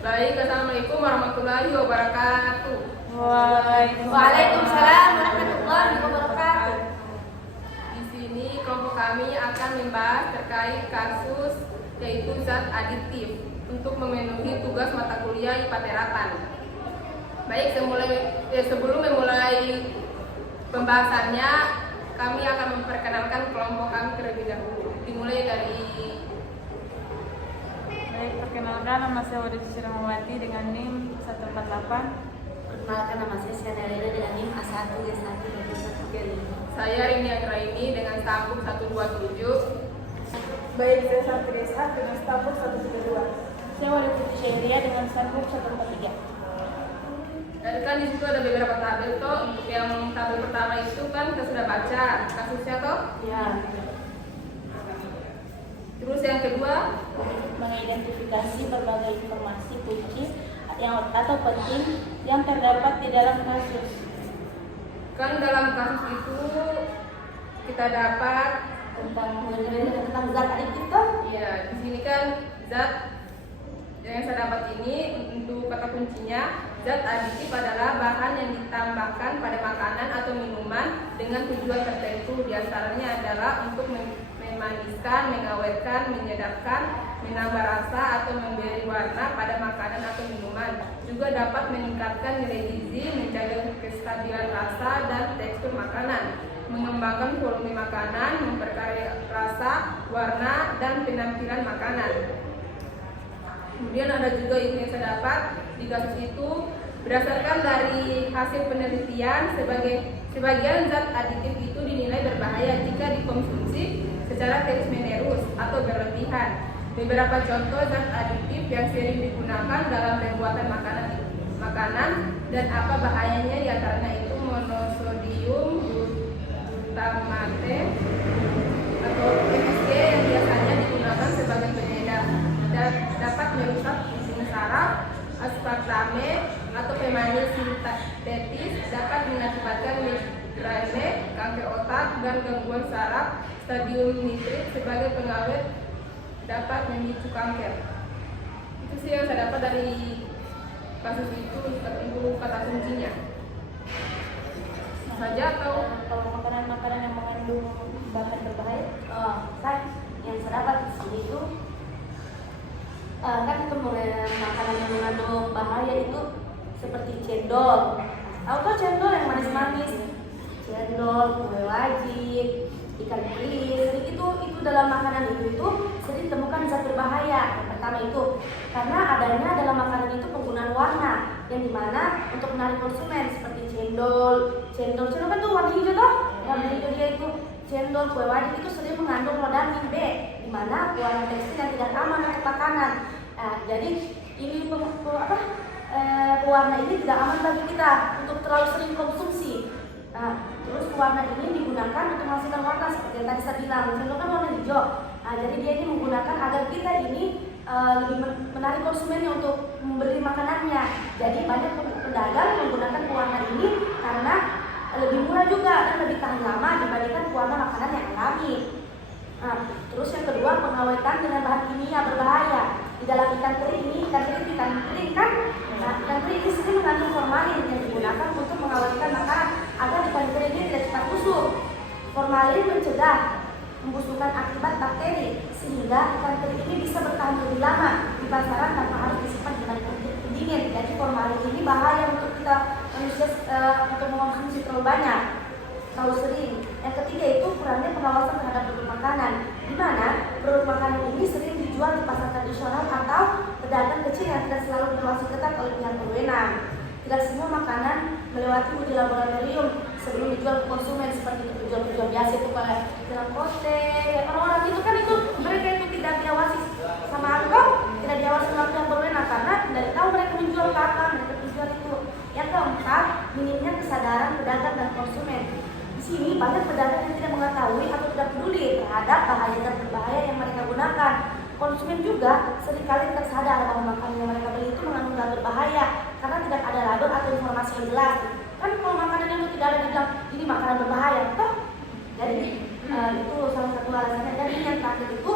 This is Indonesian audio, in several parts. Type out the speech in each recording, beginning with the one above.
Baik, assalamualaikum warahmatullahi wabarakatuh. Waalaikumsalam warahmatullahi wabarakatuh. Di sini kelompok kami akan membahas terkait kasus yaitu zat aditif untuk memenuhi tugas mata kuliah IPA Terapan. Baik, sebelum memulai pembahasannya, kami akan memperkenalkan kelompok kami terlebih dahulu. Dimulai dari Baik, perkenalkan nama saya Wadid Syirmawati dengan NIM 148. Perkenalkan nama saya Siana Rere dengan NIM A1G1 saya Rini Agraini dengan Stambuk 127. Baik, saya Santresa dengan Stambuk 132. Saya Wadid Syahria dengan Stambuk 143. Dan kan di situ ada beberapa tabel toh. Untuk yang tabel pertama itu kan kita sudah baca kasusnya toh. Ya, Terus yang kedua, mengidentifikasi berbagai informasi kunci atau penting yang terdapat di dalam kasus. kan dalam kasus itu kita dapat tentang zat aditif toh? ya di sini kan zat yang saya dapat ini untuk kata kuncinya, zat aditif adalah bahan yang ditambahkan pada makanan atau minuman dengan tujuan tertentu. Biasanya adalah untuk memaniskan, mengawetkan, menyedapkan, menambah rasa atau memberi warna pada makanan atau minuman. Juga dapat meningkatkan nilai gizi, menjaga kestabilan rasa dan tekstur makanan, mengembangkan volume makanan, memperkaya rasa, warna, dan penampilan makanan. Kemudian ada juga yang saya dapat di kasus itu, berdasarkan dari hasil penelitian, sebagian zat aditif itu dinilai berbahaya jika dikonsumsi secara terus-menerus atau berlebihan. Beberapa contoh zat aditif yang sering digunakan dalam pembuatan makanan dan apa bahayanya, diantaranya itu monosodium glutamate atau MSG yang biasanya digunakan sebagai penyedap dan dapat merusak fungsi saraf. Aspartame atau pemanis sintetis dapat mengakibatkan migraine, kanker otak, dan gangguan saraf. Stadium nitrit sebagai pengawet dapat memicu kanker. Itu sih yang saya dapat dari kasus itu untuk kata kuncinya. Saja atau Kalau makanan-makanan yang mengandung bahan berbahaya, yang saya dapat di sini itu kan makanan yang mengandung bahaya itu seperti cendol. Tahu tuh cendol yang manis-manis, cendol, kue wajib, ikan teri, itu dalam makanan itu sering ditemukan zat berbahaya. Yang pertama itu karena adanya dalam makanan itu penggunaan warna yang dimana untuk menarik konsumen, seperti cendol kan tuh warna hijau toh, warna hijau dia itu cendol, kue wajib itu sering mengandung rodamin B, di mana warna tekstil yang tidak aman untuk makanan. Jadi ini pewarna ini tidak aman bagi kita untuk terlalu sering konsumsi. Terus pewarna ini digunakan untuk menghasilkan warna seperti yang tadi saya bilang, cendol kan warna hijau. Jadi dia ini menggunakan agar kita ini lebih menarik konsumennya untuk membeli makanannya. Jadi banyak pedagang menggunakan pewarna ini karena lebih murah juga dan lebih tahan lama dibandingkan pewarna makanan yang alami. Terus yang kedua, pengawetan dengan bahan kimia berbahaya. Di dalam ikan teri kan? Ikan teri ini sendiri mengandung formalin yang digunakan untuk mengawetkan makanan agar ikan teri ini tidak cepat busuk. Formalin mencegah pembusukan akibat bakteri sehingga ikan teri ini bisa bertahan lebih lama di pasaran tanpa harus disimpan dengan pendingin. Jadi formalin ini bahaya untuk kita manusia untuk mengonsumsi terlalu banyak, terlalu sering. Yang ketiga itu kurangnya pengawasan terhadap produk makanan, di mana produk makanan ini sering dijual di pasar tradisional atau pedagang kecil yang tidak selalu diawasi ketat oleh pihak berwenang. Tidak semua makanan melewati uji laboratorium sebelum dijual ke konsumen, seperti penjual biasa itu kayak dalam kote, orang-orang itu kan itu mereka itu tidak diawasi sama angkot, tidak diawasi oleh pihak berwenang karena dari tahu mereka menjual kapan mereka menjual itu. Yang keempat, minimnya kesadaran pedagang dan konsumen. Di sini banyak pedagang yang tidak mengetahui atau tidak peduli terhadap bahaya zat berbahaya yang mereka gunakan. Konsumen juga seringkali tidak sadar bahwa makanan yang mereka beli itu mengandung zat berbahaya karena tidak ada label atau informasi yang jelas. Kan kalau makanan yang tidak ada dibilang ini makanan berbahaya, toh. Jadi itu salah satu alasannya. Dan yang terakhir itu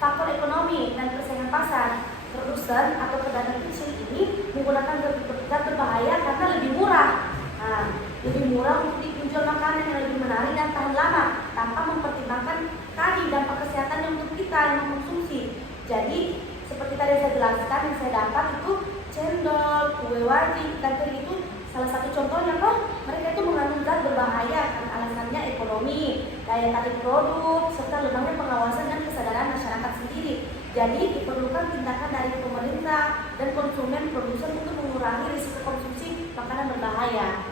faktor ekonomi dan persaingan pasar. Produsen produsen atau pedagang kecil ini menggunakan zat berbahaya karena lebih murah. Nah, lebih murah untuk dijual makanan yang lebih menarik dan tahan lama tanpa mempertimbangkan tadi dampak kesehatannya untuk kita yang mengkonsumsi. Jadi seperti tadi saya jelaskan yang saya dapat itu cendol, kue wajib, ikan teri itu salah satu contohnya kok. Mereka itu mengandung zat berbahaya karena alasannya ekonomi, daya tarik produk, serta lemahnya pengawasan dan kesadaran masyarakat sendiri. Jadi diperlukan tindakan dari pemerintah dan konsumen produsen untuk mengurangi risiko konsumsi makanan berbahaya.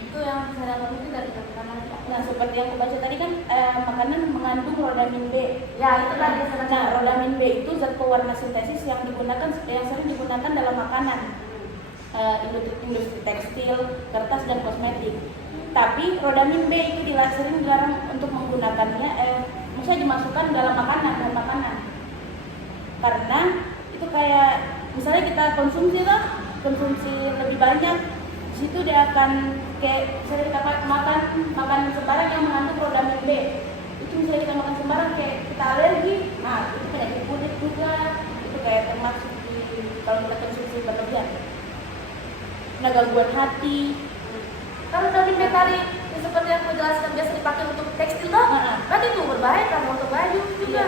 Itu yang saya dapat itu dari makanan. Nah, seperti yang aku baca tadi kan makanan mengandung rodamin B. Ya, itu tadi yang saya Nah, rodamin B itu zat pewarna sintesis yang sering digunakan dalam makanan, industri tekstil, kertas dan kosmetik. Tapi rodamin B itu sering dilarang untuk menggunakannya, maksudnya dimasukkan dalam makanan, karena itu kayak misalnya kita konsumsi lebih banyak, di situ dia akan kayak misalnya kita makan sembarang yang mengandung rodamin B. Itu misalnya kita makan sembarang kayak kita alergi, nah itu penyakit kulit juga, itu kayak termasuk kalau kita konsumsi berlebihan. Nah, gangguan hati. Kalau rodamin B tadi yang seperti yang aku jelaskan biasa dipakai untuk tekstil toh, berarti itu berbahaya karena untuk baju juga.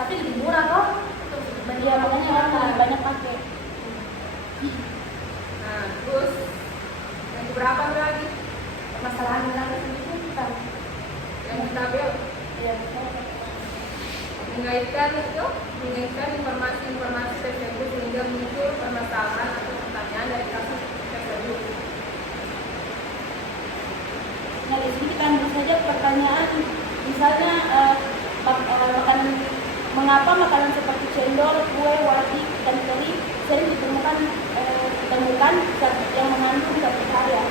Tapi lebih murah kok. Iya, makanya orang lebih banyak pakai. Nah, terus yang keberapa lagi? Permasalahan yang lain itu bukan Yang tabel ya. mengaitkan informasi-informasi tersebut sehingga muncul permasalahan atau pertanyaan dari kasus tersebut. Nah, di sini kita ambil saja pertanyaan, misalnya mengapa makanan seperti cendol, kue, wajib, dan teri sering ditemukan zat yang mengandung zat berbahaya.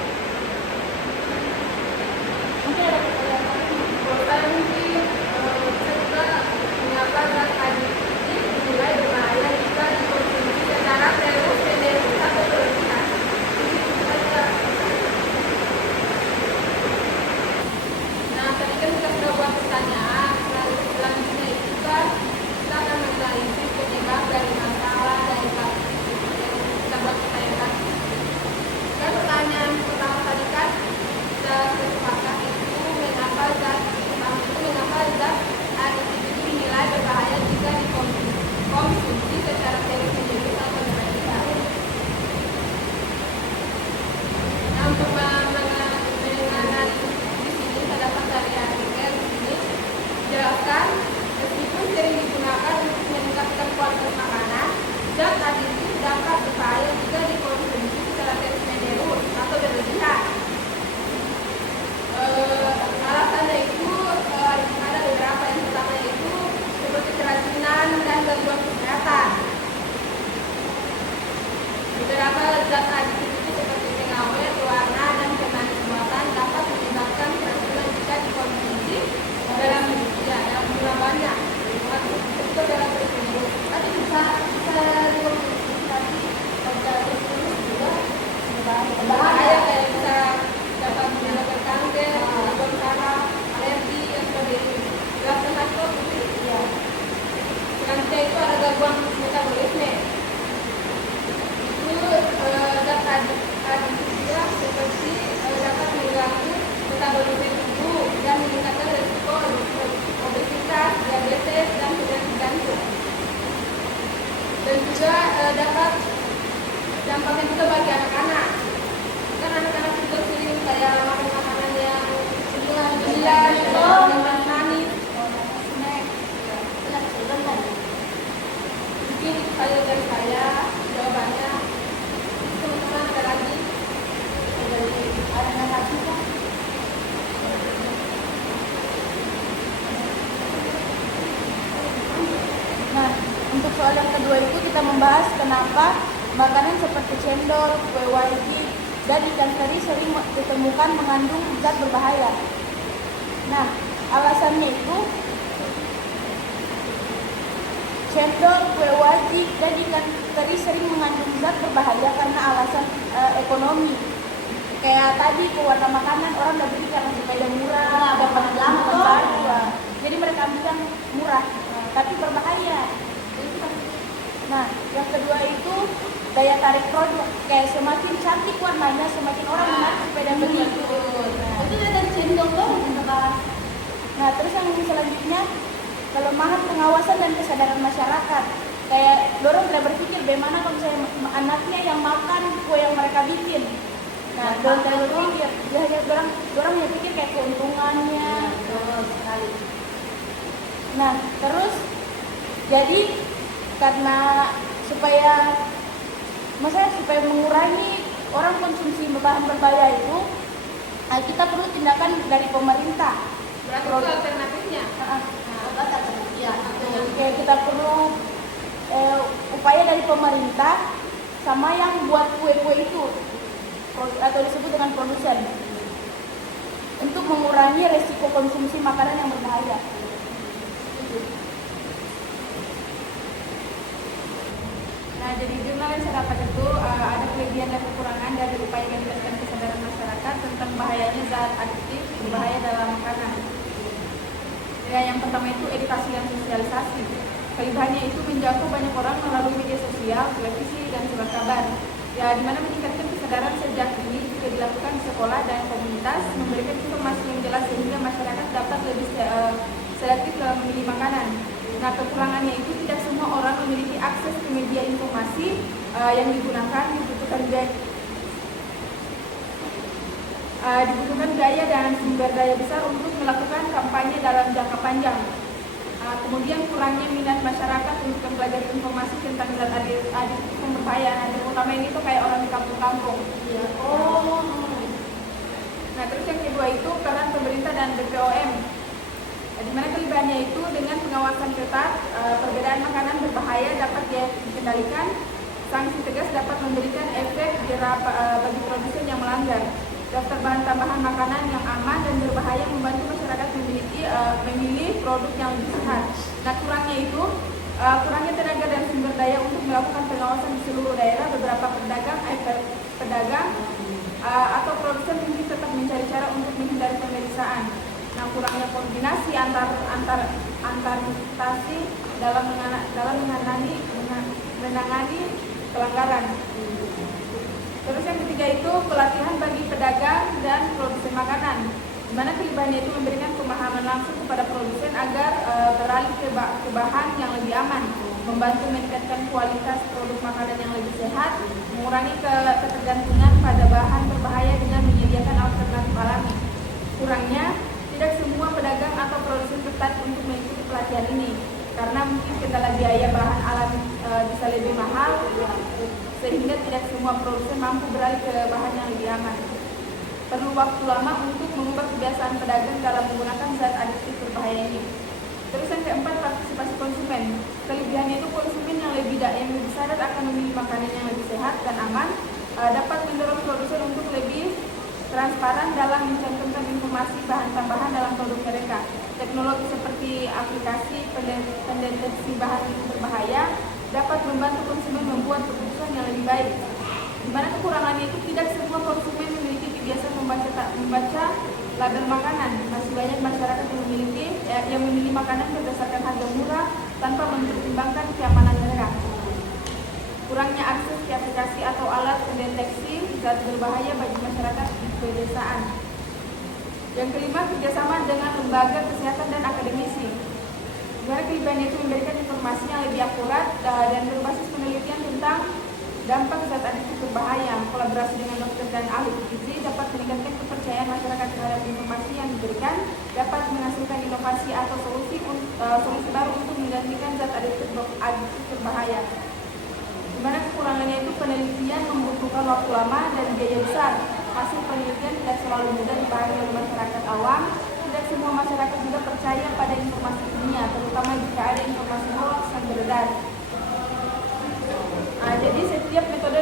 Mungkin ada pertanyaan lain. Kalau saya mungkin saya juga mengapa zat adiktif ini dinilai berbahaya jika dikonsumsi secara terus-menerus atau berlebihan. Nah, tadi kan kita sudah buat pertanyaan. Selanjutnya itu kita akan meneliti penyebab dari masalah dari kasus yang kita buat pertanyaan. Dan pertanyaan pertama tadi kan kita sepakat itu mengapa zat adiktif itu dinilai berbahaya jika dikonsumsi secara terus-menerus atau berlebihan. Nah, untuk menganalisis di sini terdapat dari artikel di sini jelaskan meskipun sering digunakan untuk meningkatkan kualitas makanan, zat adiktif dapat berbahaya jika dikonsumsi secara terus-menerus atau berlebihan. Alasannya itu ada beberapa. Yang pertama yaitu seperti keracunan dan gangguan kesehatan. Beberapa zat adiktif itu seperti pengawet, warna, dan pemanis buatan dapat menyebabkan keracunan jika dikonsumsi dalam jumlah banyak atau dalam tersebut. Tapi bisa dikonsumsi tapi terus juga berbahaya, kayak bisa dapat menyebabkan kanker, gangguan saraf, alergi, dan sebagainya. Jelaskan satu ya. Selanjutnya itu ada gangguan metabolisme. Itu zat adiktif juga seperti dapat mengganggu metabolisme tubuh dan meningkatkan risiko obesitas, diabetes, dan penyakit jantung. Dan juga dapat dampaknya juga bagi anak-anak. Kan anak-anak juga sering kayak makan makanan yang cemilan, yang manis, snack. Mungkin itu saja dari saya jawabannya. Teman-teman ada lagi? Ada yang lagi kan? Nah, untuk soal yang kedua itu kita membahas kenapa makanan seperti cendol, kue wajib, dan ikan teri sering ditemukan mengandung zat berbahaya. Nah, alasannya itu cendol, kue wajib, dan ikan teri sering mengandung zat berbahaya karena alasan ekonomi. Kayak tadi pewarna makanan orang udah beli karena supaya murah, dapat langsung. Jadi mereka ambil yang murah, tapi berbahaya. Jadi kita Nah, yang kedua itu daya tarik produk. Kayak semakin cantik warnanya, semakin orang menarik sepeda begitu. Nah, Itu udah dari cendol dong kita bahas. nah, terus yang selanjutnya kelemahan pengawasan dan kesadaran masyarakat. Kayak dorong tidak berpikir bagaimana kalau misalnya anaknya yang makan kue yang mereka bikin. Nah, dorong tidak berpikir, dia hanya dorong hanya pikir kayak keuntungannya. Betul sekali. Nah, terus jadi karena supaya mengurangi orang konsumsi bahan berbahaya itu, kita perlu tindakan dari pemerintah. Berarti itu alternatifnya. Obat atau ya itu yang Kayak kita perlu upaya dari pemerintah sama yang buat kue-kue itu atau disebut dengan produsen untuk mengurangi resiko konsumsi makanan yang berbahaya. Nah, jadi jurnal yang saya dapat itu ada kelebihan dan kekurangan dari upaya meningkatkan kesadaran masyarakat tentang bahayanya zat adiktif berbahaya dalam makanan. Ya, yang pertama itu edukasi dan sosialisasi. Kelebihannya itu menjangkau banyak orang melalui media sosial, televisi, dan surat kabar. Ya, di mana meningkatkan kesadaran sejak dini juga dilakukan di sekolah dan komunitas, memberikan informasi yang jelas sehingga masyarakat dapat lebih selektif dalam memilih makanan. Nah, kekurangannya itu tidak semua orang memiliki akses ke media informasi yang dibutuhkan gaya dan sumber daya besar untuk melakukan kampanye dalam jangka panjang. Kemudian kurangnya minat masyarakat untuk mempelajari informasi tentang zat adiktif yang berbahaya. Nah, terutama ini tuh kayak orang di kampung-kampung. ya. Nah, terus yang kedua itu peran pemerintah dan BPOM. Di mana kelebihannya itu dengan pengawasan ketat, perbedaan makanan berbahaya dapat dikendalikan, sanksi tegas dapat memberikan efek jera bagi produsen yang melanggar. Daftar bahan tambahan makanan yang aman dan berbahaya membantu masyarakat memilih produk yang lebih sehat. Nah, kurangnya itu kurangnya tenaga dan sumber daya untuk melakukan pengawasan di seluruh daerah. Beberapa pedagang atau produsen mungkin tetap mencari cara untuk menghindari pemeriksaan. Nah, kurangnya koordinasi antar instansi dalam menangani pelanggaran. Terus yang ketiga itu pelatihan bagi pedagang dan produsen makanan, di mana kelebihannya itu memberikan pemahaman langsung kepada produsen agar beralih ke bahan yang lebih aman, membantu meningkatkan kualitas produk makanan yang lebih sehat, mengurangi ketergantungan pada bahan berbahaya dengan menyediakan alternatif alami. Kurangnya, tidak semua pedagang atau produsen tertarik untuk mengikuti pelatihan ini karena mungkin kendala biaya bahan alami bisa lebih mahal, sehingga tidak semua produsen mampu beralih ke bahan yang lebih aman. Perlu waktu lama untuk mengubah kebiasaan pedagang dalam menggunakan zat adiktif berbahaya ini. Terus yang keempat, partisipasi konsumen. Kelebihannya itu konsumen yang lebih sadar akan memilih makanan yang lebih sehat dan aman, dapat mendorong produsen untuk lebih transparan dalam mencantumkan informasi bahan tambahan dalam produk mereka. Teknologi seperti aplikasi pendeteksi bahan berbahaya dapat membantu konsumen membuat keputusan yang lebih baik. Di mana kekurangannya itu tidak semua konsumen memiliki kebiasaan membaca label makanan. Masih banyak masyarakat yang memilih makanan berdasarkan harga murah tanpa mempertimbangkan keamanan mereka. Kurangnya akses ke aplikasi atau alat pendeteksi zat berbahaya bagi masyarakat di pedesaan. Yang kelima, kerjasama dengan lembaga kesehatan dan akademisi. Dimana kelebihannya itu memberikan informasi yang lebih akurat dan berbasis penelitian tentang dampak zat adiktif berbahaya. Kolaborasi dengan dokter dan ahli gizi dapat meningkatkan kepercayaan masyarakat terhadap informasi yang diberikan, dapat menghasilkan inovasi atau solusi baru untuk menggantikan zat adiktif berbahaya. Dimana kekurangannya itu penelitian membutuhkan waktu lama dan biaya besar. Hasil penelitian tidak selalu mudah dipahami oleh masyarakat awam. Tidak semua masyarakat juga percaya pada informasi ilmiah, terutama jika ada informasi hoax yang beredar. Jadi setiap metode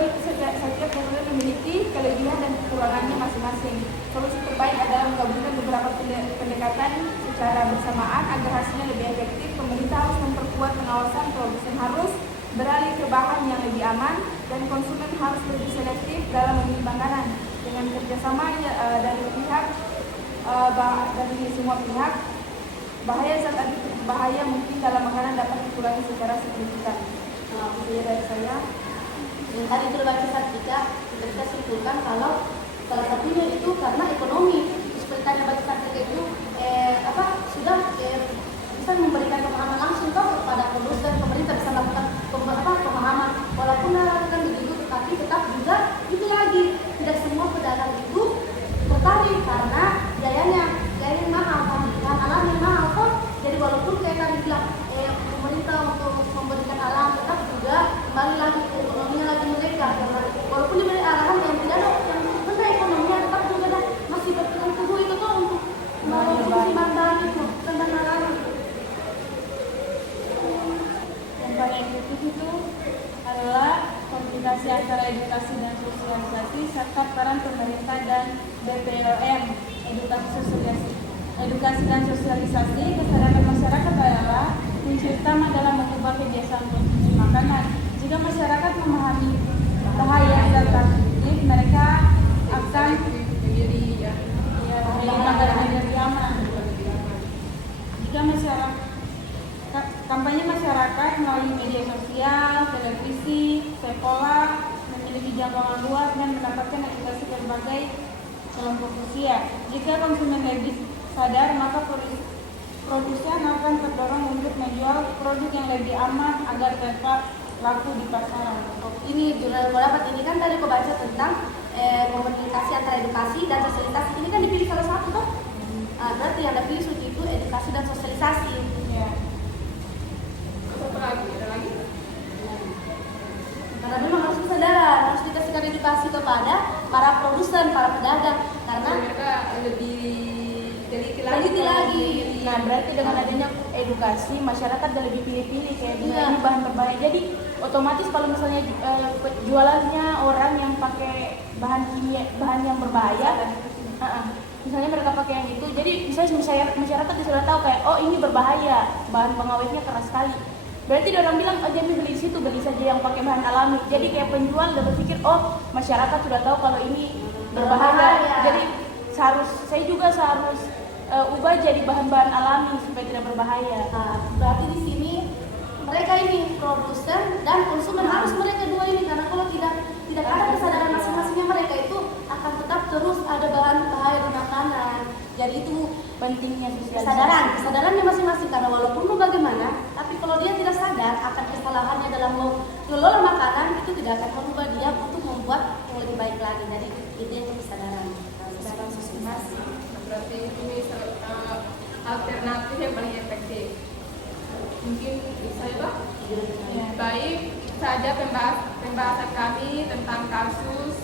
memiliki kelebihan dan kekurangannya masing-masing. Solusi terbaik adalah menggabungkan beberapa pendekatan secara bersamaan agar hasilnya lebih efektif. Pemerintah harus memperkuat pengawasan, produsen harus beralih ke bahan yang lebih aman, dan konsumen harus lebih selektif dalam memilih makanan. Dengan kerjasama dari semua pihak, bahaya zat adiktif berbahaya mungkin dalam makanan dapat dikurangi secara signifikan. Maksudnya dari saya yang tadi itu baca statistika, kita simpulkan kalau salah satunya itu karena ekonomi. Seperti tadi baca statistika itu sudah bisa memberikan pemahaman langsung kepada produsen, pemerintah bisa melakukan pemahaman. Walaupun melakukan begitu, tetapi tetap juga itu lagi tidak semua pedagang itu tertarik karena biayanya mahal, bahan alamnya mahal kok. Jadi walaupun kayak tadi bilang pemerintah untuk memberikan alam, tetap juga kembali lagi ke ekonominya lagi mereka. Karena walaupun diberi arahan yang tidak ada yang benar ekonominya, tetap juga masih berpegang teguh itu tuh untuk mengonsumsi bahan itu dan alam. Yang paling kritis itu adalah komunikasi antara edukasi dan sosialisasi serta peran pemerintah dan BPOM. Edukasi dan sosialisasi kesadaran masyarakat adalah kunci utama dalam mengubah kebiasaan konsumsi makanan. Jika masyarakat memahami bahaya dan positif, mereka akan menjadi makanan menjadi aman. Jika kampanye masyarakat melalui media sosial, televisi, sekolah memiliki jangkauan luas dan mendapatkan edukasi berbagai kelompok usia. Jika konsumen lebih sadar, maka produsen akan terdorong untuk menjual produk yang lebih aman agar tetap laku di pasaran. Ini jurnal dapat ini kan tadi kau baca tentang komunikasi antara edukasi dan sosialisasi. Ini kan dipilih salah satu toh. Berarti yang dipilih itu edukasi dan sosialisasi. Ya. Satu lagi, ada lagi? Karena memang harus kesadaran, harus dikasihkan edukasi kepada para produsen, para pedagang. Karena mereka lebih teliti lagi. Nah, berarti dengan adanya edukasi, masyarakat udah lebih pilih-pilih kayak Iya. ini bahan berbahaya. Jadi otomatis kalau misalnya jualannya orang yang pakai bahan kimia, bahan yang berbahaya, misalnya mereka pakai yang itu, jadi misalnya masyarakat sudah tahu kayak oh ini berbahaya, bahan pengawetnya keras sekali. Berarti dia orang bilang oh jangan beli di situ, beli saja yang pakai bahan alami. Jadi kayak penjual udah berpikir oh masyarakat sudah tahu kalau ini berbahaya. Jadi saya juga seharus ubah jadi bahan-bahan alami supaya tidak berbahaya. Berarti di sini mereka ini produsen dan konsumen harus mereka dua ini, karena kalau tidak ada kesadaran masing-masingnya mereka itu akan tetap terus ada bahan bahaya di makanan. Jadi itu Pentingnya sosialisasi. kesadarannya masing-masing, karena walaupun mau bagaimana, tapi kalau dia tidak sadar akan kesalahannya dalam mengelola makanan, itu tidak akan merubah dia untuk membuat yang lebih baik lagi. Jadi itu yang kesadaran masing-masing. Berarti ini alternatif yang paling efektif. Mungkin bisa ya, Pak? Ya. Baik saja pembahasan kami tentang kasus